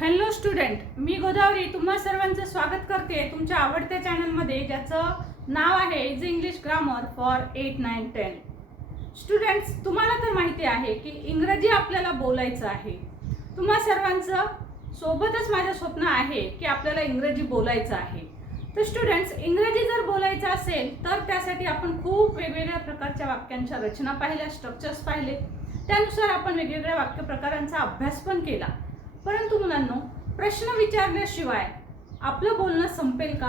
Hello student मी गोदावरी तुम्हा सर्वांचं स्वागत करते तुमच्या आवडत्या चॅनलमध्ये ज्याचं नाव आहे is English grammar for eight nine ten students तुम्हाला तर माहिती आहे की इंग्रजी आपल्याला बोलायचं आहे. तुम्हा सर्वांचं सोबतच माझं स्वप्न आहे की आपल्याला इंग्रजी बोलायचं आहे. तर स्टुडंट्स इंग्रजी जर बोलायचं असेल तर त्यासाठी आपण खूप वेगवेगळ्या प्रकारच्या वाक्यांच्या रचना पाहिल्या स्ट्रक्चर्स पाहिले. त्यानुसार आपण वेगवेगळ्या वाक्यप्रकारांचा अभ्यास पण केला. परंतु मुलांनो प्रश्न विचारल्याशिवाय आपलं बोलणं संपेल का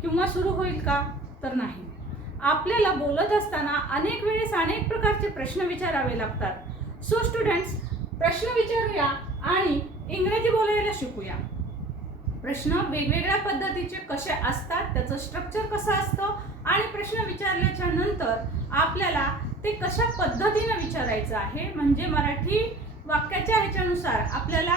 किंवा सुरू होईल का? तर नाही. आपल्याला बोलत असताना अनेक वेळेस अनेक प्रकारचे प्रश्न विचारावे लागतात. सो स्टुडंट्स प्रश्न विचारूया आणि इंग्रजी बोलायला शिकूया. प्रश्न वेगवेगळ्या पद्धतीचे कसे असतात त्याचं स्ट्रक्चर कसं असतं आणि प्रश्न विचारल्याच्या नंतर आपल्याला ते कशा पद्धतीनं विचारायचं आहे? म्हणजे मराठी वाक्याच्या ह्याच्यानुसार आपल्याला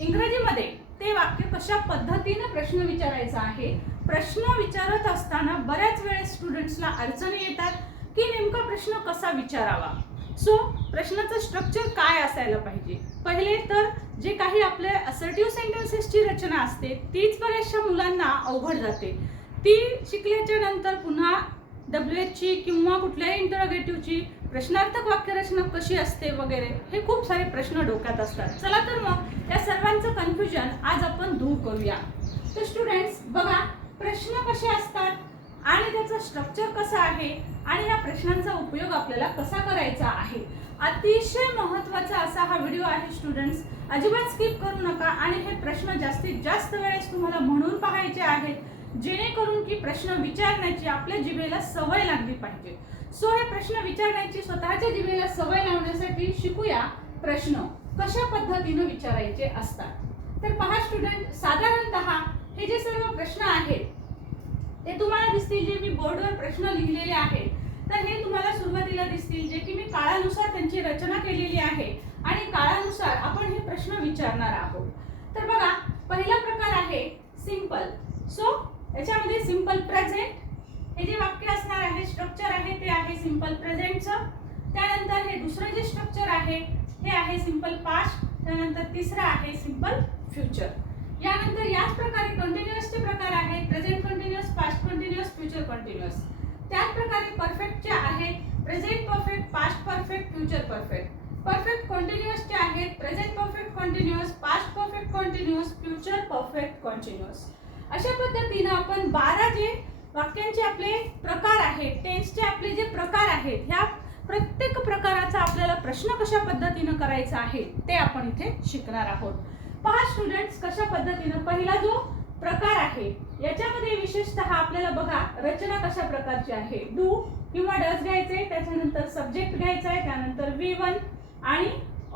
इंग्रजीमध्ये ते वाक्य कशा पद्धतीनं प्रश्न विचारायचा आहे? प्रश्न विचारत असताना बऱ्याच वेळेस स्टुडंट्सला अडचणी येतात की नेमका प्रश्न कसा विचारावा? सो प्रश्नाचं स्ट्रक्चर काय असायला पाहिजे? पहिले तर जे काही आपल्या असर्टिव्ह सेंटेन्सेसची रचना असते तीच बऱ्याचशा मुलांना अवघड जाते. ती शिकल्याच्या नंतर पुन्हा डब्ल्यू एचची किंवा कुठल्याही इंटरोगेटिव्हची प्रश्नार्थक वाक्यरचना कशी असते वगैरे हे खूप सारे प्रश्न डोक्यात असतात. चला तर मग त्या सर्वांचं कन्फ्युजन आज आपण दूर करूया. तर स्टुडंट्स बघा प्रश्न कसे असतात आणि त्याचं स्ट्रक्चर कसं आहे आणि या प्रश्नांचा उपयोग आपल्याला कसा करायचा आहे. अतिशय महत्त्वाचा असा हा व्हिडिओ आहे स्टुडंट्स अजिबात स्किप करू नका आणि हे प्रश्न जास्तीत जास्त वेळेस तुम्हाला म्हणून पाहायचे आहेत जेणेकरून की प्रश्न विचारण्याची आपल्या जिभेला सवय लागली पाहिजे. सो हे प्रश्न विचारण्याची स्वतःच्या जिभेला सवय लावण्यासाठी शिकूया प्रश्न कशा पद्धतीनं विचारायचे असतात. तर पहा स्टुडंट साधारणतः हे जे सर्व प्रश्न आहेत ते तुम्हाला दिसतील जे मी बोर्डवर प्रश्न लिहिलेले आहेत. तर हे तुम्हाला सुरुवातीला दिसतील जे की मी काळानुसार त्यांची रचना केलेली आहे आणि काळानुसार आपण हे प्रश्न विचारणार आहोत. तर बघा पहिला प्रकार आहे सिंपल सो याच्यामध्ये सिंपल प्रेझेंट हे जे वाक्य असणार आहे स्ट्रक्चर आहे ते आहे सिंपल प्रेझेंटचं त्यानंतर हे दुसरं जे स्ट्रक्चर आहे हे आहे सिंपल पास्ट त्यानंतर तिसरं आहे सिंपल फ्युचर यानंतर याच प्रकारे कंटिन्युअसचे प्रकार आहेत present continuous past continuous future continuous त्याच प्रकारे परफेक्टचे आहेत present perfect past perfect future perfect perfect कंटिन्युअसचे आहेत present perfect continuous past perfect continuous future perfect continuous अशा पद्धतीनं आपण बारा जे वाक्यांचे आपले प्रकार आहेत टेन्सचे आपले जे प्रकार आहेत ह्या प्रत्येक प्रकाराचा आपल्याला प्रश्न कशा पद्धतीनं करायचा आहे ते आपण इथे शिकणार आहोत. पहा स्टुडंट्स कशा पद्धतीनं पहिला जो प्रकार आहे याच्यामध्ये विशेषतः आपल्याला बघा रचना कशा प्रकारची आहे. डू किंवा डस घ्यायचे त्याच्यानंतर सब्जेक्ट घ्यायचा आहे त्यानंतर वी वन आणि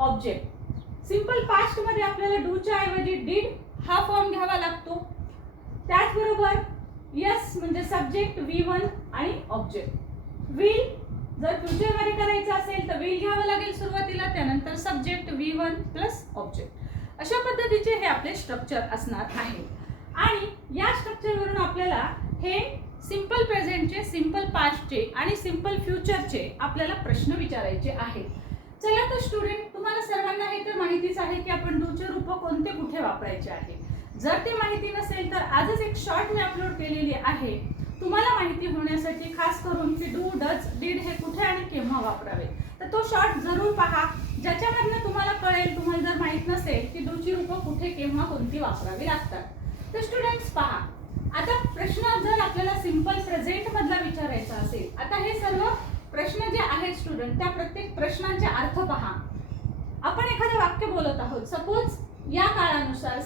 ऑब्जेक्ट सिंपल पास्टमध्ये आपल्याला डूच्या ऐवजी डीड हा फॉर्म घ्यावा लागतो. त्याचबरोबर यस म्हणजे सब्जेक्ट वी वन आणि ऑब्जेक्ट विल जर फ्युचरमध्ये करायचं असेल तर विल घ्यावं लागेल सुरुवातीला त्यानंतर subject V one plus object अशा पद्धतीचे हे आपले स्ट्रक्चर असणार आहे. आणि या स्ट्रक्चरवरून आपल्याला हे सिंपल प्रेझेंटचे सिंपल पास्टचे आणि सिंपल फ्युचरचे आपल्याला प्रश्न विचारायचे आहेत. चला तर स्टुडंट तुम्हाला सर्वांना हे तर माहितीच आहे की आपण दूचे रूप कोणते कुठे वापरायचे आहे? जर ते माहिती नसेल तर आजच एक शॉर्ट मी अपलोड केलेली आहे. तुम्हाला माहिती होण्यासाठी खास करून की डू डच डीड हे कुठे आणि केव्हा वापरावे. तर तो शॉर्ट जरूर पहा. ज्याच्यामधनं तुम्हाला कळेल तुम्हाला जर माहीत नसेल की डूची रूपं कुठे केव्हा कोणती वापरावी लागतात. तर स्टुडंट्स पहा. आता प्रश्न जर आपल्याला सिंपल प्रेझेंट मधला विचारायचा असेल. आता हे सर्व प्रश्न जे आहेत स्टुडंट त्या प्रत्येक प्रश्नांचे अर्थ पहा. आपण एखादं वाक्य बोलत आहोत. सपोज या काळानुसार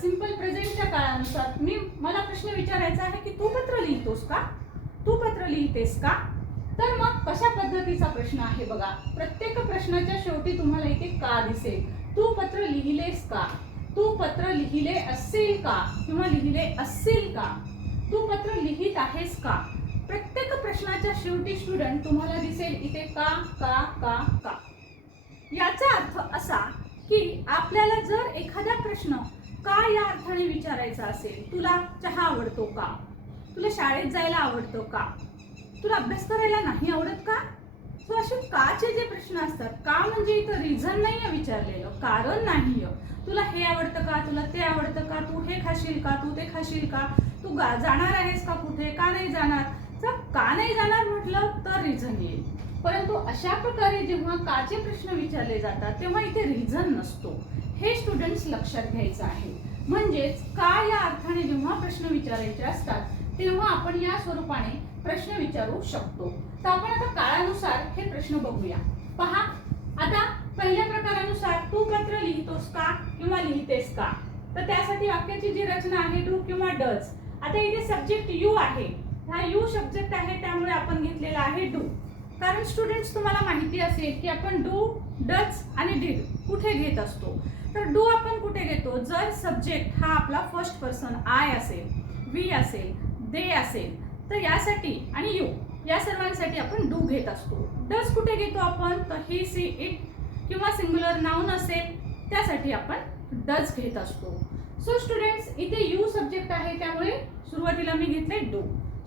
सिंपल मी मला प्रश्न विचारायचा आहे की तू पत्र लिहितोस का? तू पत्र लिहितेस का? तर मग कशा पद्धतीचा प्रश्न आहे बघा. प्रत्येक प्रश्नाच्या शेवटी तुम्हाला इथे का दिसेल. तू पत्र लिहिलेस का? तू पत्र लिहिले असेल का? किंवा लिहिले असेल का? तू पत्र लिहित आहेस का? प्रत्येक प्रश्नाच्या शेवटी स्टुडंट तुम्हाला दिसेल इथे का का का का. याचा अर्थ असा की आपल्याला जर एखादा प्रश्न का या अर्थाने विचारायचं असेल? तुला चहा आवडतो का? तुला शाळेत जायला आवडतो का? तुला अभ्यास करायला नाही आवडत का? सो असे काचे जे प्रश्न असतात का म्हणजे इथं रिझन नाही आहे विचारलेलं कारण नाही तुला हे आवडतं का? तुला ते आवडतं का? तू हे खाशील का? तू ते खाशील का? तू गा- जाणार आहेस का कुठे? का नाही जाणार? तर का नाही जाणार म्हटलं तर रिझन येईल. परंतु अशा प्रकारे जेव्हा काचे प्रश्न विचारले जातात तेव्हा इथे रिझन नसतो. हे स्टुडंट्स लक्षात घ्यायचं आहे. म्हणजेच का या अर्थाने जेव्हा प्रश्न विचारायचे असतात तेव्हा आपण या स्वरूपाने प्रश्न विचारू शकतो. तर आपण आता काळानुसार हे प्रश्न बघूया. पहा आता पहिल्या प्रकारानुसार तू पत्र लिहितोस का किंवा लिहितेस का? तर त्यासाठी वाक्याची जी रचना आहे डू किंवा डज आता इथे सब्जेक्ट यू आहे. हा यू सब्जेक्ट आहे त्यामुळे आपण घेतलेला आहे डू कारण स्टुडंट्स तुम्हाला माहिती असेल की आपण डू डच आणि डीड कुठे घेत असतो? तर डू आपण कुठे घेतो? जर सब्जेक्ट हा आपला फर्स्ट पर्सन आय असेल वी असेल दे असेल तर यासाठी आणि यू या सर्वांसाठी आपण डू घेत असतो. डज कुठे घेतो आपण? तर ही सी इट किंवा सिंग्युलर नाऊन असेल त्यासाठी आपण डज घेत असतो. सो स्टुडंट्स इथे यू सब्जेक्ट आहे त्यामुळे सुरुवातीला मी घेतले do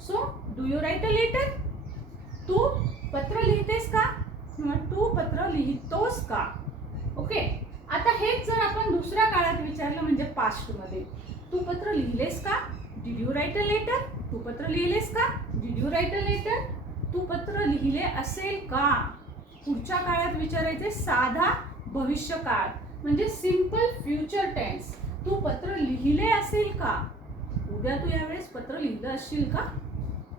so do you write a letter तू पत्र लिहितेस का? किंवा तू पत्र लिहितोस का? ओके? आता हेच जर आपण दुसऱ्या काळात विचारलं म्हणजे पास्टमध्ये तू पत्र लिहिलेस का? Did you write a letter तू पत्र लिहिलेस का? Did you write a letter तू पत्र लिहिले असेल का? पुढच्या काळात विचारायचे साधा भविष्य काळ म्हणजे सिंपल फ्युचर टेन्स तू पत्र लिहिले असेल का? उद्या तू यावेळेस पत्र लिहिलं असशील का?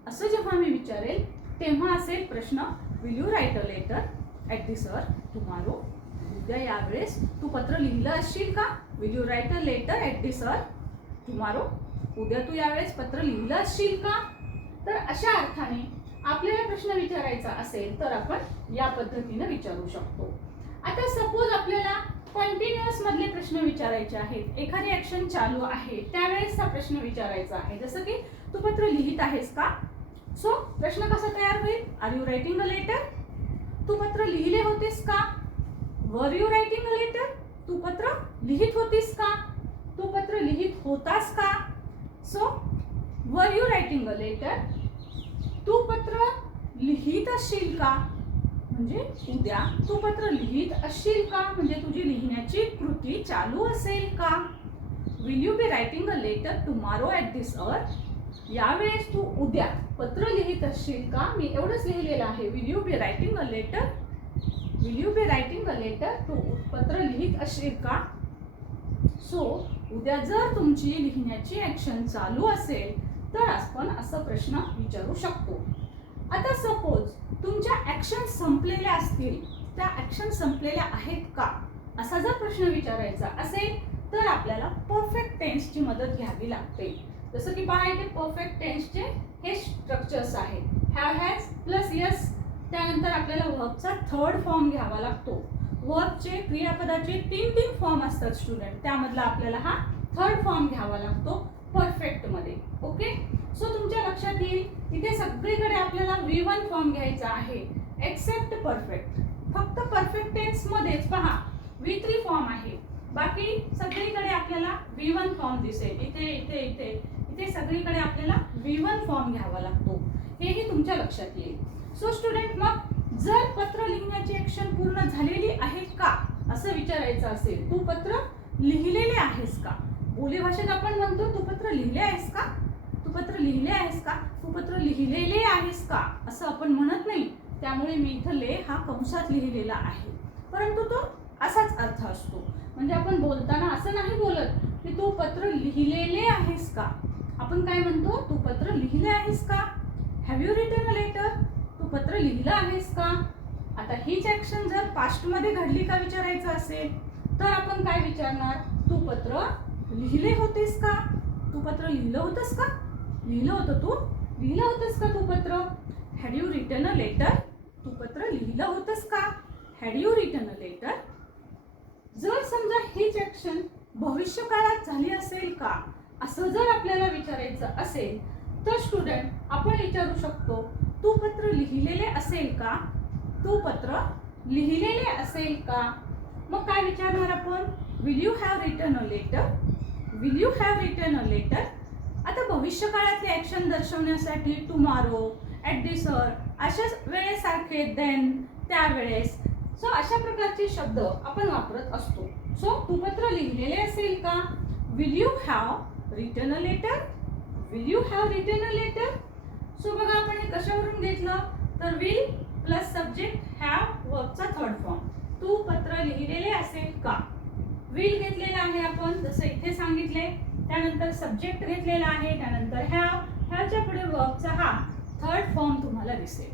असं जेव्हा मी विचारेल तेव्हा असेल प्रश्न will you write a letter at this hour tomorrow उद्या यावेळेस तू पत्र लिहिलं असशील का? Will you write a letter at this hour tomorrow उद्या तू यावेळेस पत्र लिहिलं असशील का? तर अशा अर्थाने आपल्याला प्रश्न विचारायचा असेल तर आपण या पद्धतीनं विचारू शकतो. आता सपोज आपल्याला कंटिन्युअस मधले प्रश्न विचारायचे आहेत. एखादी ऍक्शन चालू आहे त्यावेळेस हा प्रश्न विचारायचा आहे. जसं की तू पत्र लिहित आहेस का? सो प्रश्न कसा तयार होईल? Are you writing a letter तू पत्र लिहिले होतेस का? Were you writing a letter तू पत्र लिहित होतीस का? तू पत्र लिहित होतास का? So were you writing a letter तू पत्र लिहित असशील का? म्हणजे उद्या तू पत्र लिहित असशील का? म्हणजे तुझी लिहिण्याची कृती चालू असेल का? Will you be writing a letter tomorrow at this hour यावेळेस तू उद्या पत्र लिहित असशील का? मी एवढंच लिहिलेलं आहे. Will you be writing a letter will you be writing a letter तू पत्र लिहित असशील का सो उद्या जर तुमची लिहिण्याची ॲक्शन चालू असेल तर आपण असं प्रश्न विचारू शकतो. आता सपोज तुमच्या ॲक्शन संपलेल्या असतील. त्या ॲक्शन संपलेल्या आहेत का? असा जर प्रश्न विचारायचा असेल तर आपल्याला परफेक्ट टेन्सची मदत घ्यावी लागते. जसं की पहा इथे परफेक्ट टेन्सचे हे स्ट्रक्चर्स आहेत. हॅव हॅज प्लस यस त्यानंतर आपल्याला वर्कचा थर्ड फॉर्म घ्यावा लागतो. वर्कचे क्रियापदाचे तीन तीन फॉर्म असतात स्टुडंट त्यामधला आपल्याला हा थर्ड फॉर्म घ्यावा लागतो परफेक्टमध्ये ओके सो तुमच्या लक्षात येईल इथे सगळीकडे आपल्याला व्ही वन फॉर्म घ्यायचा आहे. एक्सेप्ट परफेक्ट फक्त परफेक्ट टेन्समध्येच पहा. व्ही थ्री फॉर्म आहे. बाकी सगळीकडे आपल्याला व्ही वन फॉर्म दिसेल. इथे इथे इथे. इथे सगळीकडे आपल्याला व्ही वन फॉर्म घ्यावा लागतो. हेही तुमच्या लक्षात येईल. सो स्टुडंट मग जर पत्र लिहिण्याची ॲक्शन पूर्ण झालेली आहे का? असं विचारायचं असेल तू पत्र लिहिलेले आहेस का? बोलीभाषेत आपण म्हणतो तू पत्र लिहिले आहेस का? तू पत्र लिहिले आहेस का? तू पत्र लिहिलेले आहेस का? असं आपण म्हणत नाही. त्यामुळे मी इथं ले हा कंसात लिहिलेला आहे. परंतु तो असाच अर्थ असतो. म्हणजे आपण बोलताना असं नाही बोलत की तू पत्र लिहिलेले आहेस का? आपण काय म्हणतो? तू पत्र लिहिले आहेस का? Have you written a letter पत्र लिहिलं आहेस का? आता हीच ॲक्शन जर पास्टमध्ये घडली का विचारायचं असेल तर आपण काय विचारणार? तू पत्र लिहिले होतेस का? तू पत्र लिहिलं होतंस का? लिहिलं होतं तू? लिहिलं होतंस का तू पत्र? Had you written a letter तू पत्र लिहिलं होतंस का? Had you written a letter जर समजा हीच ॲक्शन भविष्यकाळात झाली असेल का? असं जर आपल्याला विचारायचं असेल तर स्टुडंट आपण विचारू शकतो तू पत्र लिहिलेले असेल का? तू पत्र लिहिलेले असेल का? मग काय विचारणार आपण? Will you have written a letter will you have written a letter आता भविष्यकाळातले ॲक्शन दर्शवण्यासाठी टुमारो ॲट दिस अर अशाच वेळेसारखे देन त्यावेळेस. सो अशा प्रकारचे शब्द आपण वापरत असतो. सो तू पत्र लिहिलेले असेल का? Will you have written a letter will you have written a letter so बघा आपण हे कशावरून घेतलं? तर विल प्लस सब्जेक्ट हॅव वर्कचा थर्ड फॉर्म तू पत्र लिहिलेले असेल का? विल घेतलेला आहे आपण जसं इथे सांगितले त्यानंतर सब्जेक्ट घेतलेला आहे त्यानंतर हॅव ह्याच्या पुढे वर्कचा हा थर्ड फॉर्म तुम्हाला दिसेल.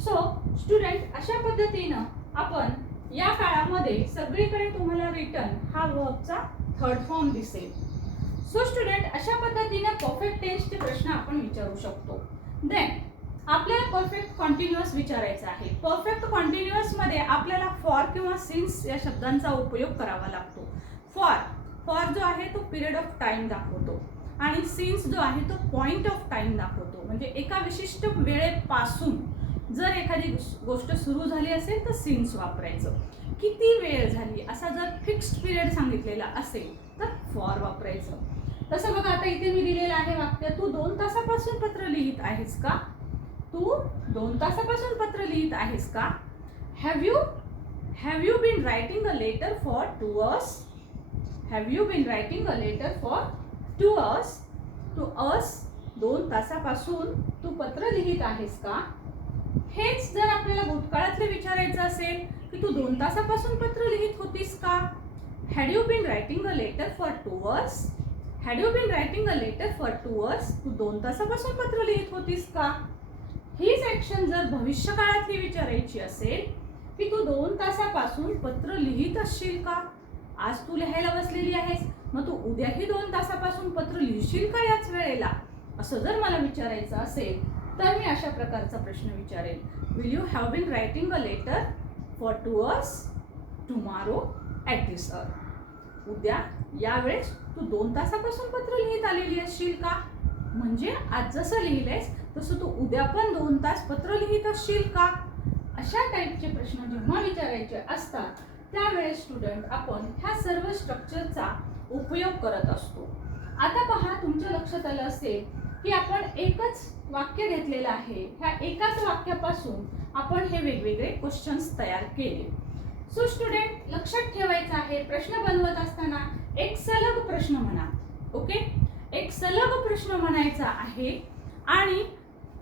सो स्टुडंट अशा पद्धतीनं आपण या काळामध्ये सगळीकडे तुम्हाला रिटर्न हा वर्कचा थर्ड फॉर्म दिसेल. सो स्टुडंट अशा पद्धतीनं परफेक्ट टेन्सचे प्रश्न आपण विचारू शकतो. देन आपल्याला परफेक्ट कॉन्टिन्युअस विचारायचं आहे. परफेक्ट कॉन्टिन्युअसमध्ये आपल्याला फॉर किंवा सिन्स या शब्दांचा उपयोग करावा लागतो. फॉर फॉर जो आहे तो पिरियड ऑफ टाईम दाखवतो. आणि सिन्स जो आहे तो पॉईंट ऑफ टाईम दाखवतो. म्हणजे एका विशिष्ट वेळेपासून जर एखादी गोष्ट सुरू झाली असेल तर सिन्स वापरायचं. किती वेळ झाली? असा जर फिक्स्ड पिरियड सांगितलेला असेल तर फॉर वापरायचं. तसं बघा आता इथे मी दिलेलं आहे वाक्य तू दोन तासापासून पत्र लिहित आहेस का? तू दोन तासापासून पत्र लिहित आहेस का? Have you have you been writing a letter for two hours have you been writing a letter for two hours two hours दोन तासापासून तू पत्र लिहित आहेस का? हेच जर आपल्याला भूतकाळातले विचारायचं असेल की तू दोन तासापासून पत्र लिहित होतीस का? Had you been writing a letter for two hours had you been writing a letter for two hours तू दोन तासापासून पत्र लिहित होतीस का? हीच ॲक्शन जर भविष्यकाळातली विचारायची असेल की तू दोन तासापासून पत्र लिहित असशील का? आज तू लिहायला बसलेली आहेस मग तू उद्याही दोन तासापासून पत्र लिहिशील का याच वेळेला? असं जर मला विचारायचं असेल तर मी अशा प्रकारचा प्रश्न विचारेल will you have been writing a letter for two hours tomorrow at this hour उद्या यावेळेस तू दोन तासापासून पत्र लिहित आलेली असशील का? म्हणजे आज जसं लिहिलंयस तसं तू उद्या पण दोन तास पत्र लिहित असशील का? अशा टाईपचे प्रश्न जेव्हा विचारायचे असतात त्यावेळेस स्टुडंट आपण ह्या सर्व स्ट्रक्चरचा उपयोग करत असतो. आता पहा तुमच्या लक्षात आलं असेल की आपण एकच वाक्य घेतलेलं आहे. ह्या एकाच वाक्यापासून आपण हे वेगवेगळे क्वेश्चन्स तयार केले. सो स्टुडंट लक्षात ठेवायचं आहे प्रश्न बनवत असताना एक सलग प्रश्न म्हणा ओके? एक सलग प्रश्न म्हणायचा आहे आणि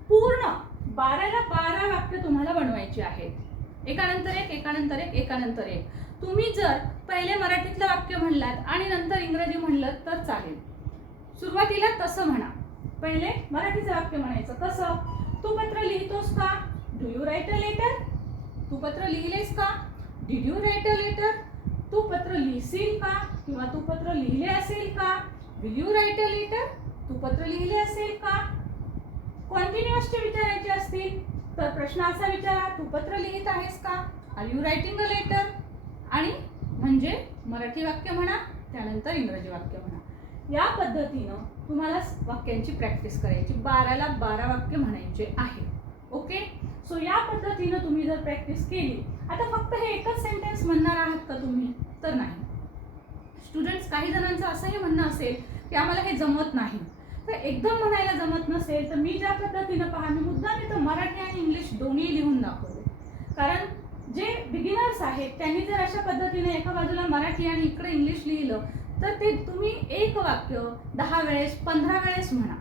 पूर्ण बाराला बारा वाक्य तुम्हाला बनवायची आहेत. एकानंतर एक एकानंतर एक एकानंतर एक. तुम्ही जर पहिले मराठीतलं वाक्य म्हणलात आणि नंतर इंग्रजी म्हणलं तर चालेल. सुरुवातीला तसं म्हणा. पहिले मराठीचं वाक्य म्हणायचं. कसं? तू पत्र लिहितोस का? Do you write a letter तू पत्र लिहिलेस का? Did you write a letter तू पत्र लिहिशील का? किंवा तू पत्र लिहिले असेल का? Will you write a letter तू पत्र लिहिले असेल का? कॉन्टिन्युअसचे विचारायचे असतील तर प्रश्न असा विचारा तू पत्र लिहित आहेस का? Are you writing a letter आणि म्हणजे मराठी वाक्य म्हणा त्यानंतर इंग्रजी वाक्य म्हणा. या पद्धतीनं तुम्हाला वाक्यांची प्रॅक्टिस करायची बाराला बारा वाक्य म्हणायचे आहे. ओके सो या पद्धतीनं तुम्ही जर प्रॅक्टिस केली आता फक्त हे एकच सेंटेन्स म्हणणार आहात का तुम्ही? तर नाही. स्टुडंट्स काही जणांचं असंही म्हणणं असेल की आम्हाला हे जमत नाही. तर एकदम म्हणायला जमत नसेल तर मी ज्या पद्धतीनं पहा मी मुद्दा मी तर मराठी आणि इंग्लिश दोन्ही लिहून दाखवले कारण जे बिगिनर्स आहेत त्यांनी जर अशा पद्धतीने एका बाजूला मराठी आणि इकडे इंग्लिश लिहिलं तर ते तुम्ही एक वाक्य दहा वेळेस पंधरा वेळेस म्हणा.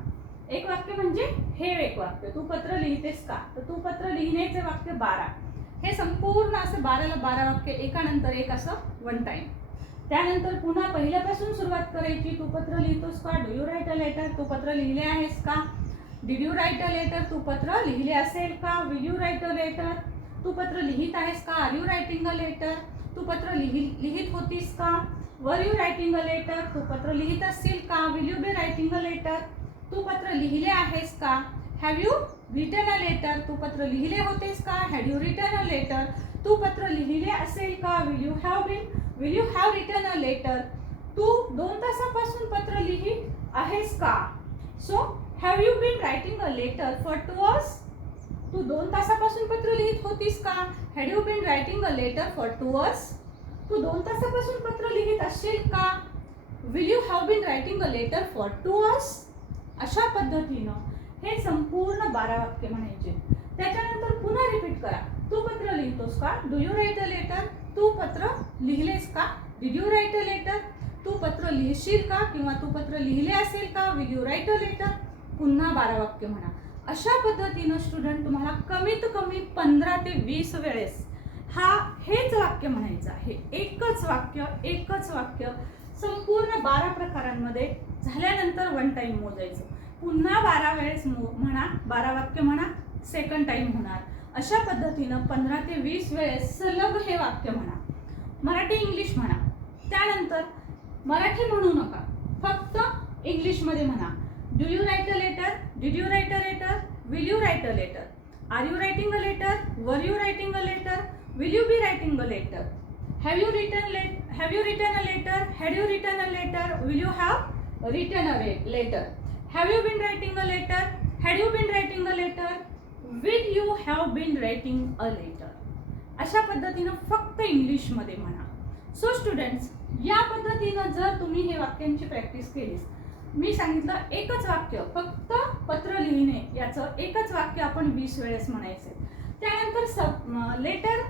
एक वाक्य म्हणजे हे एक वाक्य. तू पत्र लिहितेस का? तर तू पत्र लिहिण्याचे वाक्य बारा. हे संपूर्ण असं बाराला बारा वाक्य एकानंतर एक असं वन टाईम त्यानंतर पुन्हा पहिल्यापासून सुरुवात करायची. तू पत्र लिहितोस का? Do you write a letter तू पत्र लिहिले आहेस का? Did you write a letter तू पत्र लिहिले असेल का? Will you write a letter तू पत्र लिहित आहेस का? Are you writing a letter तू पत्र लिहि लिहित होतीस का? Were you writing a letter तू पत्र लिहित असशील का? Will you be writing a letter तू पत्र लिहिले आहेस का? Have you written a letter तू पत्र लिहिले होतेस का? Had you written a letter तू पत्र लिहिले असेल का? Will you have been will you have written a letter तू दोन तासापासून पत्र लिही आहेस का? So have you been writing a letter for two hours तू दोन तासापासून पत्र लिहित होतीस का? Had you been writing a letter for two hours तू दोन तासापासून पत्र लिहित असेल का? Will you have been writing a letter for two hours अशा पद्धतीनं. हे संपूर्ण बारा वाक्य म्हणायचे. त्याच्यानंतर पुन्हा रिपीट करा. तू पत्र लिहितोस का? Do you write a letter तू पत्र लिहिलेस का? Did you write a letter तू पत्र लिहिशील का? किंवा तू पत्र लिहिले असेल का? Will you write a letter पुन्हा बारा वाक्य म्हणा. अशा पद्धतीनं स्टुडंट तुम्हाला कमीत कमी पंधरा ते वीस वेळेस हा हेच वाक्य म्हणायचं आहे. एकच वाक्य एकच वाक्य संपूर्ण बारा प्रकारांमध्ये झाल्यानंतर वन टाईम मोजायचं. पुन्हा बारा वेळेस म्हणा बारा वाक्य म्हणा सेकंड टाइम होणार. अशा पद्धतीनं पंधरा ते वीस वेळेस सलग हे वाक्य म्हणा. मराठी इंग्लिश म्हणा. त्यानंतर मराठी म्हणू नका. फक्त इंग्लिशमध्ये म्हणा. Do you write a letter did you write a letter will you write a letter are you writing a letter were you writing a letter will you be writing a letter have you written let have you written a letter had you written a letter will you have written a letter have you been writing a letter had you been writing a letter will you have been writing a letter अशा पद्धतीनं फक्त इंग्लिशमध्ये म्हणा. So students या पद्धतीनं जर तुम्ही हे वाक्यांची प्रॅक्टिस केलीस मी सांगितलं एकच वाक्य फक्त पत्र लिहिणे याचं एकच वाक्य आपण वीस वेळेस म्हणायचे त्यानंतर सब लेटर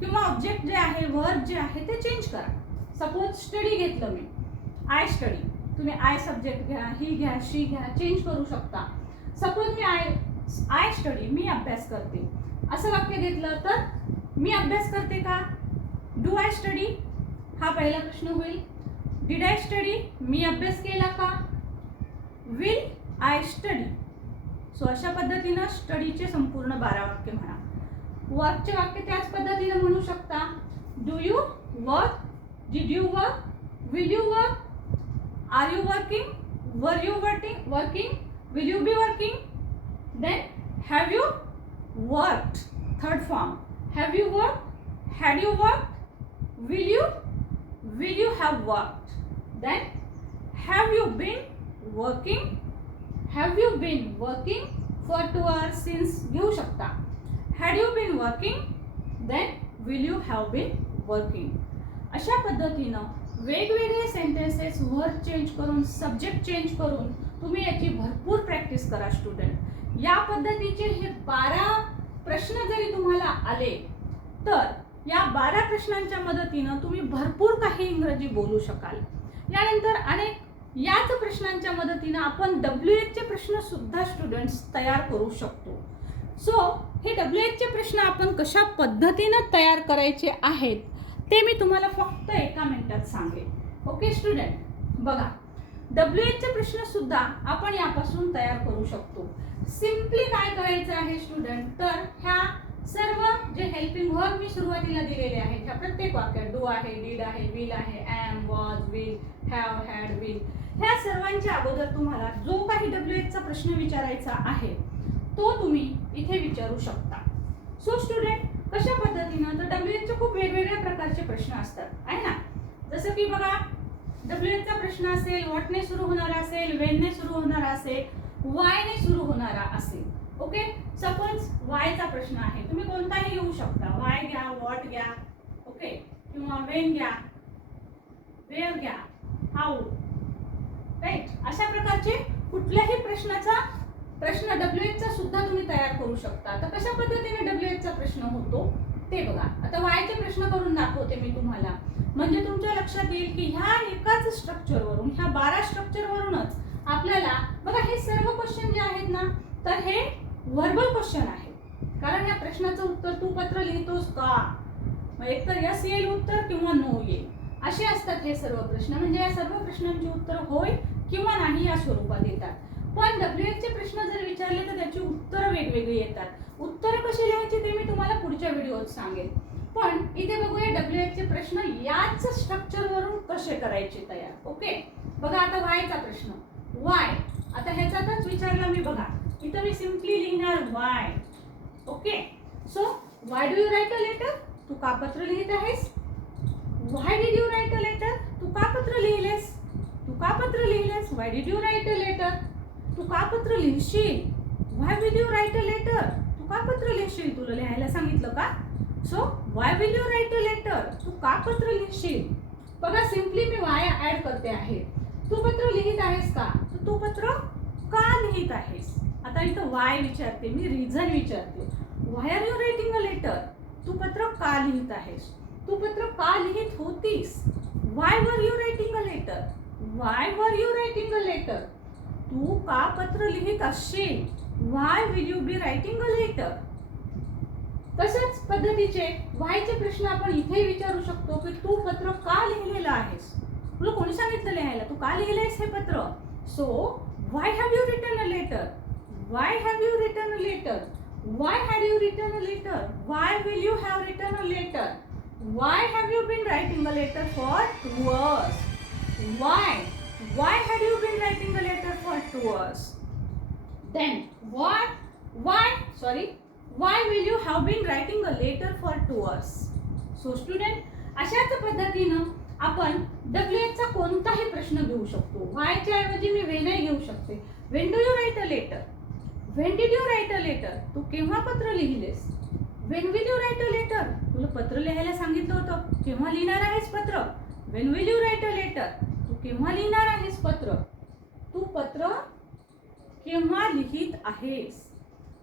किंवा ऑब्जेक्ट जे आहे वर्ब जे आहे ते चेंज करा. सपोज स्टडी घेतलं मी. आय स्टडी तुम्ही आय सब्जेक्ट घ्या ही घ्या शी घ्या चेंज करू शकता. सपोज मी आय आय स्टडी मी अभ्यास करते. असं वाक्य घेतलं तर मी अभ्यास करते का? डू आय स्टडी हा पहिला प्रश्न होईल. डिड आय स्टडी मी अभ्यास केला का? विल आय स्टडी सो अशा पद्धतीनं स्टडीचे संपूर्ण बारा वाक्य म्हणा. वर्कचे वाक्य त्याच पद्धतीनं म्हणू शकता. Do you work did you work will you work are you working where you working working will you be working then have you worked third form have you work had you work will you will you have worked then have you been working have you been working for two hours since घेऊ शकता had you been working then will you have been working अशा पद्धतीनं वेगवेगळे sentences word change करून subject change करून तुम्ही याची भरपूर प्रॅक्टिस करा स्टुडंट या पद्धतीचे हे बारा प्रश्न जरी तुम्हाला आले तर या बारा प्रश्नांच्या मदतीनं तुम्ही भरपूर काही इंग्रजी बोलू शकाल. यानंतर अनेक याच प्रश्नांच्या मदतीनं आपण डब्ल्यू एचचे प्रश्नसुद्धा स्टुडंट्स तयार करू शकतो. सो हे डब्ल्यू एचचे प्रश्न आपण कशा पद्धतीनं तयार करायचे आहेत ते मी तुम्हाला फक्त एका मिनिटात सांगेन. ओके स्टुडंट बघा डब्ल्यू एचचे प्रश्न सुद्धा आपण यापासून तयार करू शकतो. सिम्पली काय करायचं आहे स्टुडंट तर ह्या सर्व जे हेल्पिंग वर्क मी सुरुवातीला दिलेले आहेत ह्या प्रत्येक वाक्यात डू आहे डीड आहे विल आहे am was will have had will ह्या सर्वांच्या अगोदर तुम्हाला जो काही डब्ल्यू एचचा प्रश्न विचारायचा आहे तो तुम्ही इथे विचारू शकता. सो स्टुडंट कशा पद्धतीनं? तर डब्ल्यू एचचे खूप वेगवेगळ्या प्रकारचे प्रश्न असतात. आहे ना? जसं की बघा डब्ल्यू एचचा प्रश्न असेल व्हॉटने सुरू होणारा असेल वेनने सुरू होणारा असेल वायने सुरू होणारा असेल. ओके? सपोज वायचा प्रश्न आहे. तुम्ही कोणताही घेऊ शकता. वाय घ्या वॉट घ्या ओके? किंवा वेन घ्या वेअर घ्या हाऊ. राईट अशा प्रकारचे कुठल्याही प्रश्नाचा प्रश्न डब्ल्यू एचचा सुद्धा तुम्ही तयार करू शकता. तर कशा पद्धतीने डब्ल्यू एचचा प्रश्न होतो? ते बघा. आता वायचे प्रश्न करून दाखवते मी तुम्हाला. म्हणजे तुमच्या लक्षात येईल की ह्या एकाच स्ट्रक्चरवरून ह्या बारा स्ट्रक्चरवरूनच आपल्याला बघा हे सर्व क्वेश्चन जे आहेत ना तर हे व्हर्बल क्वेश्चन आहे कारण या प्रश्नाचं उत्तर तू पत्र लिहितोस का? मग एकतर यस येईल उत्तर किंवा नो येईल. असे असतात हे सर्व प्रश्न. म्हणजे या सर्व प्रश्नांची उत्तर होय किंवा नाही या स्वरूपात येतात. पण डब्ल्यू एचचे प्रश्न जर विचारले तर त्याची उत्तरं वेगवेगळी येतात. उत्तरं कशी लिहायची ते मी तुम्हाला पुढच्या व्हिडिओत सांगेन. पण इथे बघूया डब्ल्यू एचचे प्रश्न याच स्ट्रक्चरवरून कसे करायचे तयार. ओके बघा आता वायचा प्रश्न. वाय आता ह्याच्यातच विचारला मी बघा. इथं मी सिम्पली लिहिणार why okay so why do you write a letter तू का पत्र लिहित आहेस? Why did you write a letter तू का पत्र लिहिलेस? तू का पत्र लिहिलेस? Why did you write a letter तू का पत्र लिहिशील? Why will you write a letter तू का पत्र लिहिशील? तुला लिहायला सांगितलं का? So why will you write a letter तू का पत्र लिहिशील? बघा सिम्पली मी वाय ॲड करते आहे. तू पत्र लिहित आहेस का? तर तू पत्र का लिहित आहेस? आता इथं वाय विचारते मी रिझन विचारते. Why are you writing a letter तू पत्र का लिहित आहेस? तू पत्र का लिहित होतीस? Why were you writing a letter why were you writing a letter तू का पत्र लिहित असशील? Why will you be writing a letter तशाच पद्धतीचे व्हायचे प्रश्न आपण इथे विचारू शकतो की तू पत्र का लिहिलेलं आहेस? तुला कोणी सांगितलं लिहायला? तू का लिहिलंयस हे पत्र? So why have you written a letter why have you written a letter why had you written a letter why will you have written a letter why have you been writing a letter for two hours why why had you been writing the letter for two hours then what? why sorry why will you have been writing the letter for to us? So student अशाच पद्धतीनं आपण W चा कोणताही प्रश्न घेऊ शकतो. वायच्या ऐवजी मी वेनही घेऊ शकते. When do you write a letter when did you write a letter तू केव्हा पत्र लिहिलेस? When will you write a letter तुला पत्र लिहायला सांगितलं होतं. केव्हा लिहिणार आहेस पत्र? When will you write a letter केव्हा लिहिणार आहेस पत्र? तू पत्र केव्हा लिहित आहेस?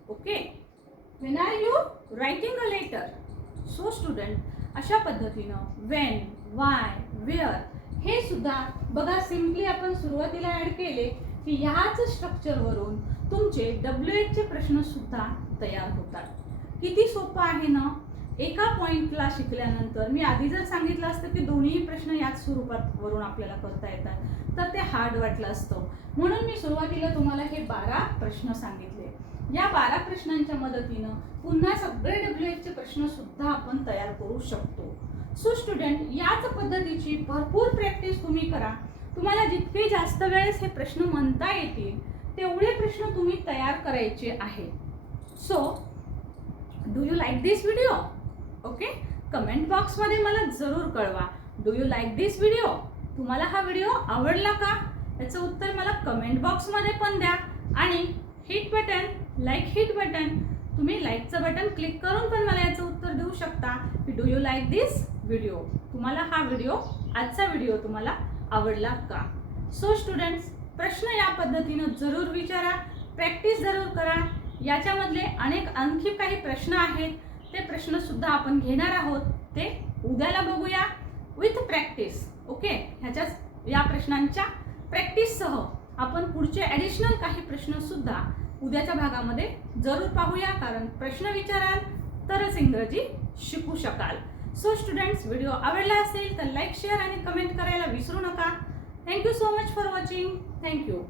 Okay when are you writing a letter so student अशा पद्धतीनं वेन वाय वेअर हे सुद्धा बघा सिम्पली आपण सुरुवातीला ॲड केले की ह्याच स्ट्रक्चरवरून तुमचे डब्ल्यू एचचे प्रश्नसुद्धा तयार होतात. किती सोपं आहे ना? एका पॉईंटला शिकल्यानंतर मी आधी जर सांगितलं असतं की दोन्ही प्रश्न याच स्वरूपात वरून आपल्याला करता येतात तर ते हार्ड वाटलं असतं. म्हणून मी सुरुवातीला तुम्हाला हे बारा प्रश्न सांगितले. या बारा प्रश्नांच्या मदतीनं पुन्हा सगळे डब्ल्यू एचचे प्रश्न सुद्धा आपण तयार करू शकतो. सो स्टुडंट याच पद्धतीची भरपूर प्रॅक्टिस तुम्ही करा. तुम्हाला जितके जास्त वेळेस हे प्रश्न म्हणता येतील तेवढे प्रश्न तुम्ही तयार करायचे आहेत. So do you like this video okay? Comment बॉक्समध्ये मला जरूर कळवा. Do you like this video तुम्हाला हा व्हिडिओ आवडला का? याचं उत्तर मला कमेंट बॉक्समध्ये पण द्या. आणि hit button like hit button तुम्ही लाईकचं बटन क्लिक करून पण मला याचं उत्तर देऊ शकता की do you like this video तुम्हाला हा व्हिडिओ आजचा व्हिडिओ तुम्हाला आवडला का? सो स्टुडंट्स प्रश्न या पद्धतीनं जरूर विचारा प्रॅक्टिस जरूर करा. याच्यामधले अनेक आणखी काही प्रश्न आहेत. ते प्रश्न सुद्धा आपण घेणार आहोत. ते उद्याला बघूया विथ प्रॅक्टिस ओके ह्याच्याच या प्रश्नांच्या प्रॅक्टिससह आपण पुढचे ॲडिशनल काही प्रश्नसुद्धा उद्याच्या भागामध्ये जरूर पाहूया. कारण प्रश्न विचाराल तरच इंग्रजी शिकू शकाल. सो स्टुडंट्स व्हिडिओ आवडला असेल तर लाईक शेअर आणि कमेंट करायला विसरू नका. Thank you so much for watching thank you